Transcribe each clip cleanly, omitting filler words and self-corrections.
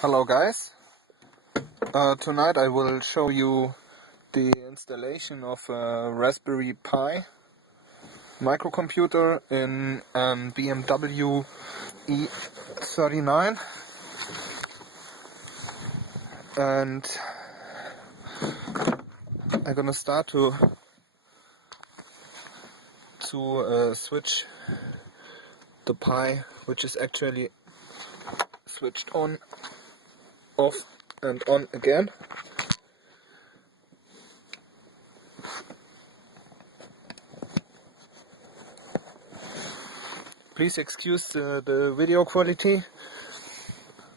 Hello guys, tonight I will show you the installation of a Raspberry Pi microcomputer in an BMW e39, and I'm gonna start to switch the Pi, which is actually switched on, off and on again. Please excuse the video quality.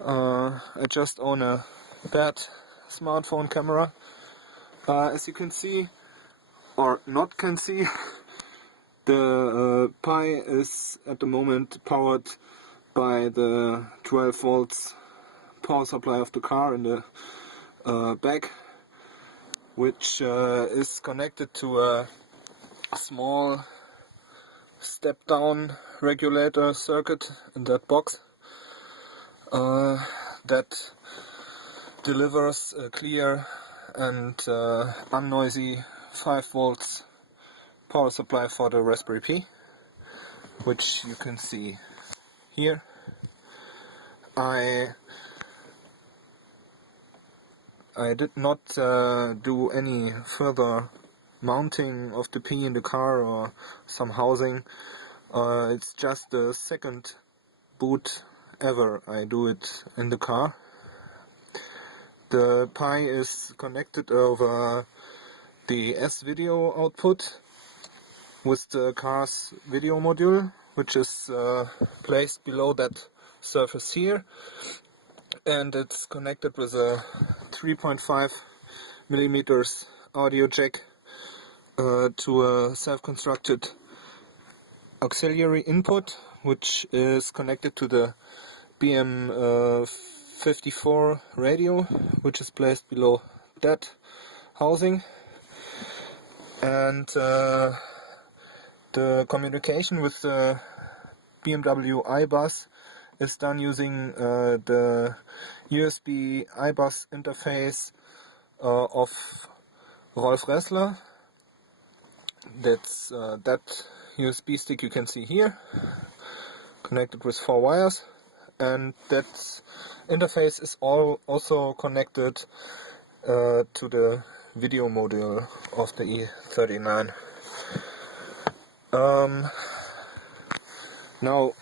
I just own a bad smartphone camera. As you can see, or not can see, the Pi is at the moment powered by the 12 volts power supply of the car in the back, which is connected to a small step-down regulator circuit in that box that delivers a clear and unnoisy 5 volts power supply for the Raspberry Pi, which you can see here. I did not do any further mounting of the Pi in the car or some housing. It's just the second boot ever I do it in the car. The Pi is connected over the S-video output with the car's video module, which is placed below that surface here, and it's connected with a 3.5 millimeters audio jack to a self-constructed auxiliary input, which is connected to the BM54 radio, which is placed below that housing. And the communication with the BMW iBus is done using the USB iBus interface of Rolf Ressler. That's that USB stick you can see here, connected with 4 wires, and that interface is also connected to the video module of the E39. Now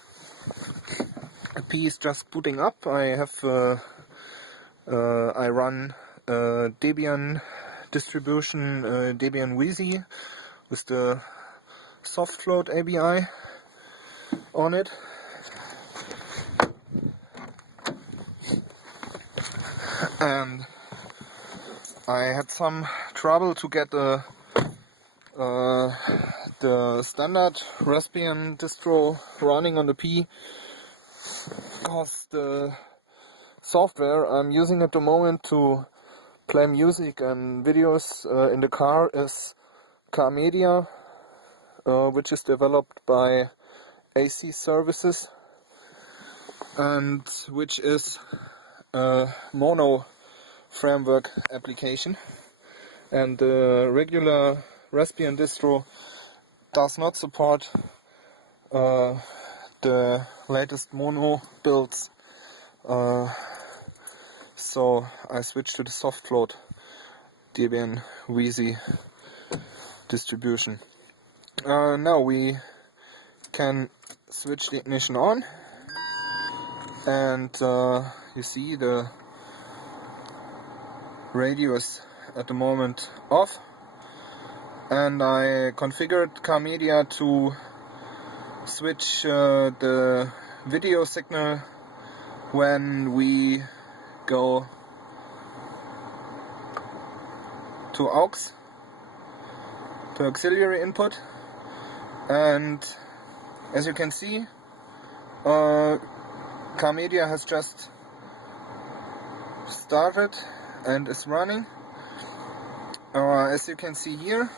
the Pi is just booting up. I run Debian distribution, Debian Wheezy, with the softfloat ABI on it. And I had some trouble to get the standard Raspbian distro running on the Pi, because the software I'm using at the moment to play music and videos in the car is Carmedia, which is developed by AC Services, and which is a mono framework application, and the regular Raspbian distro does not support the latest mono builds, so I switched to the softfloat Debian Wheezy distribution. Now we can switch the ignition on, and you see the radio is at the moment off, and I configured Carmedia to switch the video signal when we go to aux, to auxiliary input. And as you can see, Carmedia has just started and is running. As you can see here,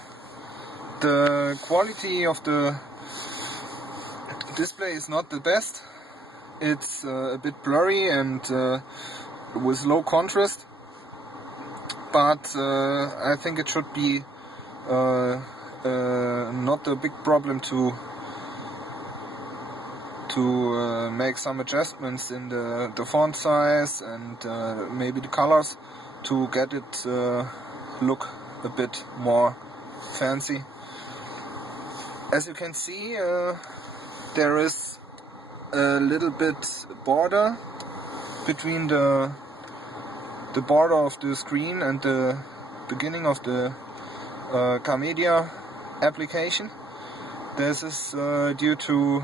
the quality of the display is not the best. It's a bit blurry, and with low contrast, but I think it should be not a big problem to make some adjustments in the font size and maybe the colors to get it look a bit more fancy. As you can see, there is a little bit border between the border of the screen and the beginning of the Carmedia application. This is due to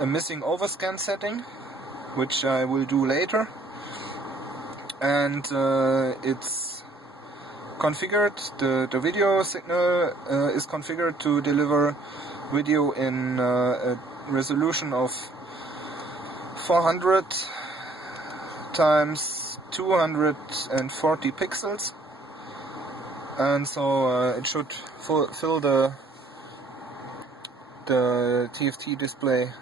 a missing overscan setting, which I will do later, and it's configured, the video signal is configured to deliver video in a resolution of 400 times 240 pixels, and so it should fill the TFT display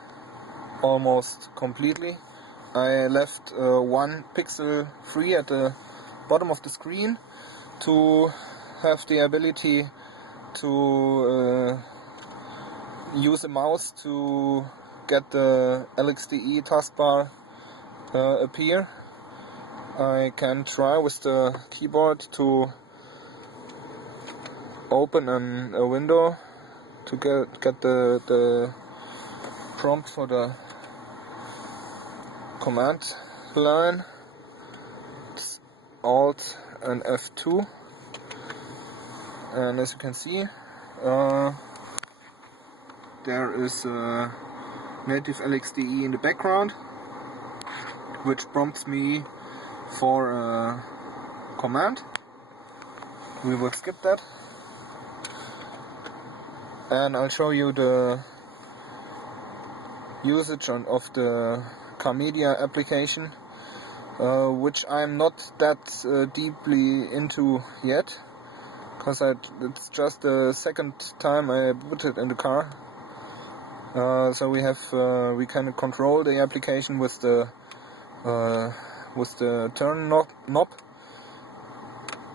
almost completely. I left 1 pixel free at the bottom of the screen to have the ability to use a mouse to get the LXDE taskbar appear. I can try with the keyboard to open a window to get the prompt for the command line. It's Alt and F2, and as you can see, there is a native LXDE in the background, which prompts me for a command. We will skip that, and I'll show you the usage of the Carmedia application, which I'm not that deeply into yet, because it's just the second time I put it in the car. So we can control the application with the turn knob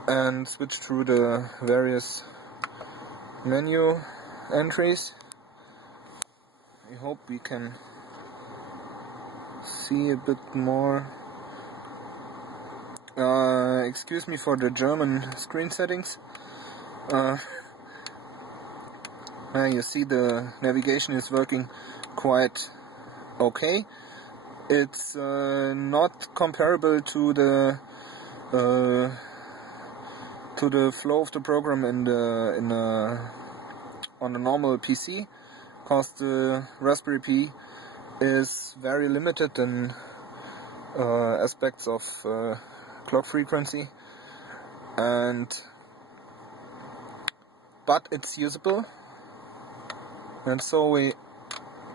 and switch through the various menu entries. I hope we can see a bit more. Excuse me for the German screen settings. You see the navigation is working quite okay. It's not comparable to the flow of the program on a normal PC, because the Raspberry Pi is very limited in aspects of clock frequency, but it's usable, and so we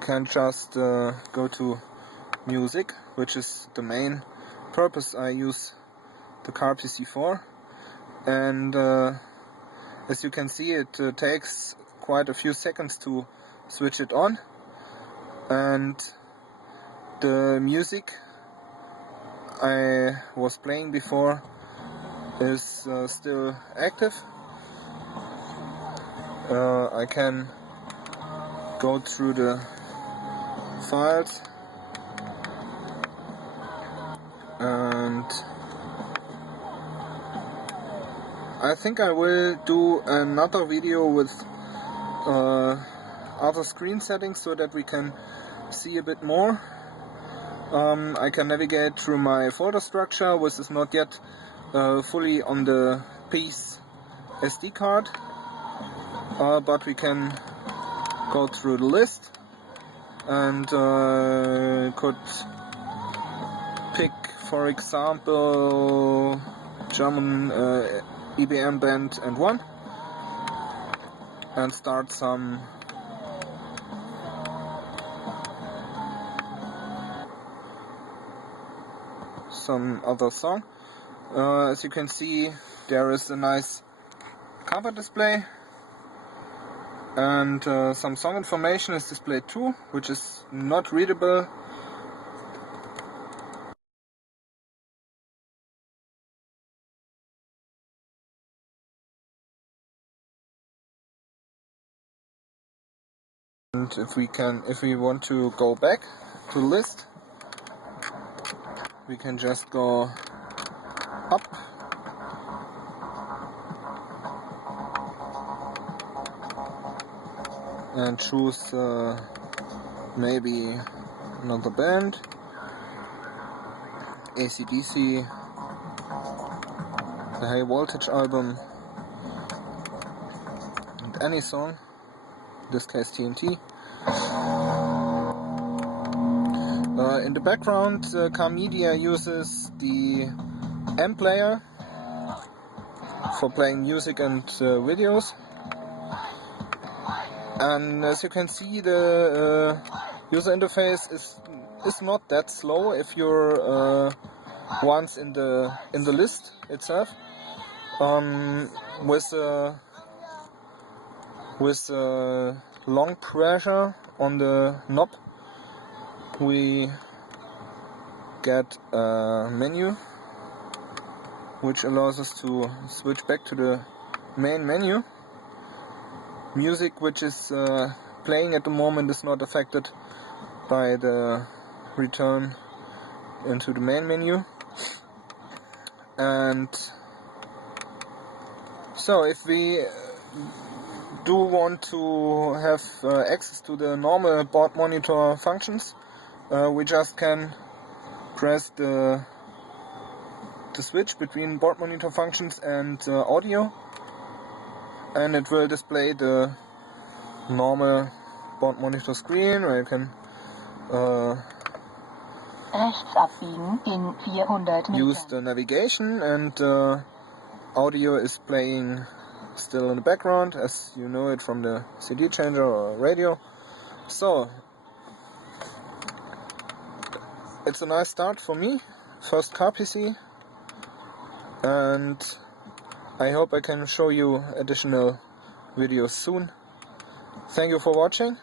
can just go to music, which is the main purpose I use the car PC for. And as you can see, it takes quite a few seconds to switch it on, and the music I was playing before is still active. I can go through the files, and I think I will do another video with other screen settings so that we can see a bit more. I can navigate through my folder structure, which is not yet fully on the piece SD card, but we can go through the list and could pick, for example, German IBM band and 1, and start some other song. As you can see, there is a nice cover display, and some song information is displayed too, which is not readable and if we want to go back to the list, we can just go up and choose maybe another band, AC/DC, the High Voltage album, and any song, in this case TNT. In the background, Carmedia uses the M player for playing music and videos. And as you can see, the user interface is not that slow if you're once in the list itself. With long pressure on the knob, we get a menu which allows us to switch back to the main menu. Music which is playing at the moment is not affected by the return into the main menu. And so if we do want to have access to the normal board monitor functions, we just can press the switch between board monitor functions and audio, and it will display the normal board monitor screen where you can rechts abbiegen in 400 Metern. Use the navigation, and audio is playing still in the background as you know it from the CD changer or radio. So it's a nice start for me, first car PC, and I hope I can show you additional videos soon. Thank you for watching,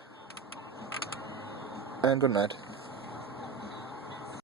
and good night.